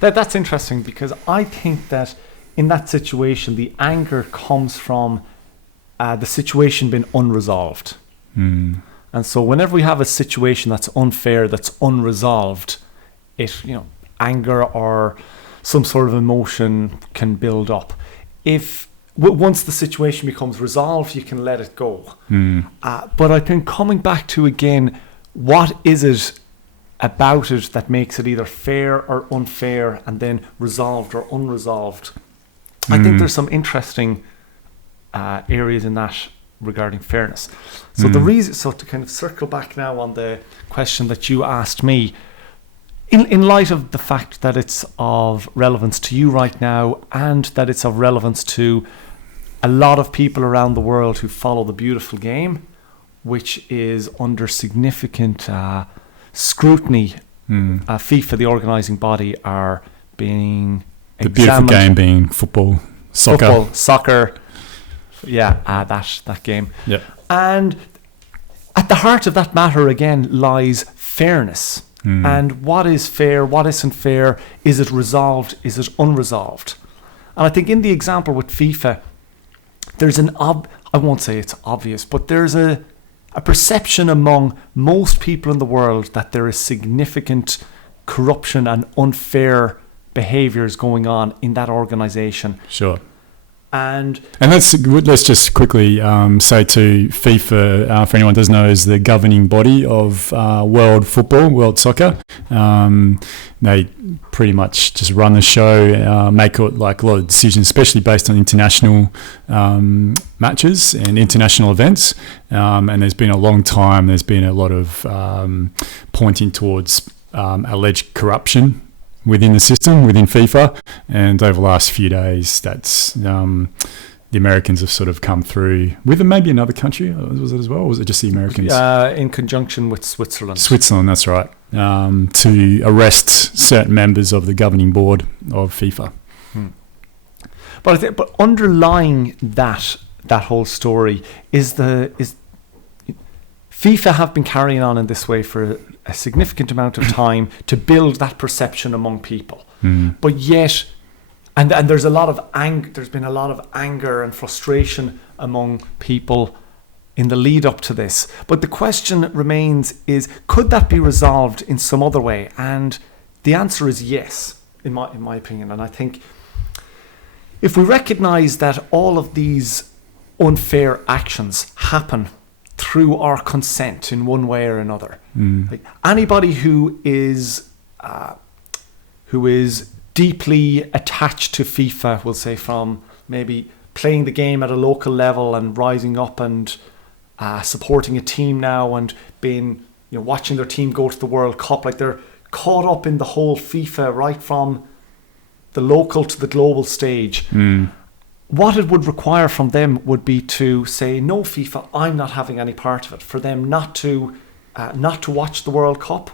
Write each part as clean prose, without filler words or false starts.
That's interesting, because I think that in that situation, the anger comes from the situation being unresolved. And so whenever we have a situation that's unfair, that's unresolved, anger or some sort of emotion can build up. Once the situation becomes resolved, you can let it go. But I think coming back to, again, what is it about it that makes it either fair or unfair, and then resolved or unresolved? I think there's some interesting areas in that regarding fairness. So to kind of circle back now on the question that you asked me, in light of the fact that it's of relevance to you right now, and that it's of relevance to a lot of people around the world who follow the beautiful game, which is under significant scrutiny. FIFA, the organising body, are being the beautiful game being football, soccer. That game. Yeah. And at the heart of that matter, again, lies fairness. And what is fair, what isn't fair? Is it resolved? Is it unresolved? And I think in the example with FIFA, there's I won't say it's obvious, but there's a perception among most people in the world that there is significant corruption and unfair behaviours going on in that organisation. Sure. And let's just quickly say to FIFA, for anyone who doesn't know, is the governing body of world football, world soccer. They pretty much just run the show, make like a lot of decisions, especially based on international matches and international events. And there's been a long time, there's been a lot of pointing towards alleged corruption within the system, within FIFA, and over the last few days, that's the Americans have sort of come through with maybe another country. Was it as well, or was it just the Americans? In conjunction with Switzerland. Switzerland, that's right. To arrest certain members of the governing board of FIFA. But underlying that whole story is FIFA have been carrying on in this way for a significant amount of time to build that perception among people. But yet, and there's a lot of anger. There's been a lot of anger and frustration among people in the lead up to this. But the question remains: could that be resolved in some other way? And the answer is yes, in my opinion. And I think if we recognise that all of these unfair actions happen through our consent in one way or another. Like anybody who is deeply attached to FIFA, we'll say, from maybe playing the game at a local level and rising up and supporting a team now and being, watching their team go to the World Cup, like they're caught up in the whole FIFA right from the local to the global stage. What it would require from them would be to say, no, FIFA, I'm not having any part of it. For them not to watch the World Cup,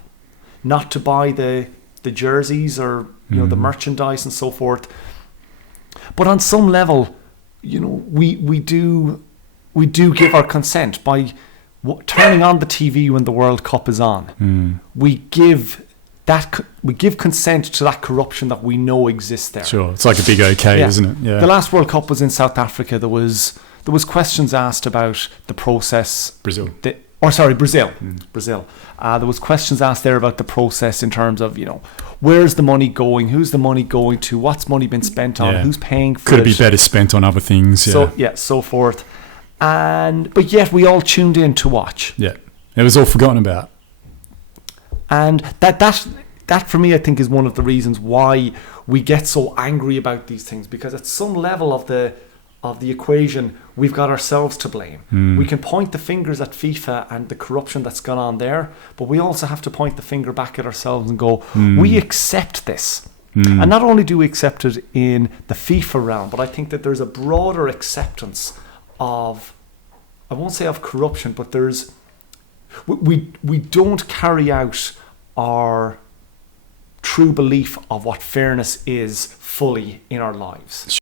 not to buy the jerseys or the merchandise and so forth. But on some level, we do give our consent by turning on the TV when the World Cup is on. We give consent to that corruption that we know exists there. Sure, it's like a big okay, isn't it? Yeah. The last World Cup was in South Africa. There was questions asked about the process. Brazil. Brazil. There was questions asked there about the process in terms of, where's the money going? Who's the money going to? What's money been spent on? Who's paying for it? Could it be better spent on other things? Yeah. So forth. But yet we all tuned in to watch. Yeah. It was all forgotten about. And that for me, I think, is one of the reasons why we get so angry about these things, because at some level of the equation, we've got ourselves to blame. We can point the fingers at FIFA and the corruption that's gone on there, but we also have to point the finger back at ourselves and go, we accept this. And not only do we accept it in the FIFA realm, but I think that there's a broader acceptance of, I won't say of corruption, but we don't carry out our true belief of what fairness is fully in our lives.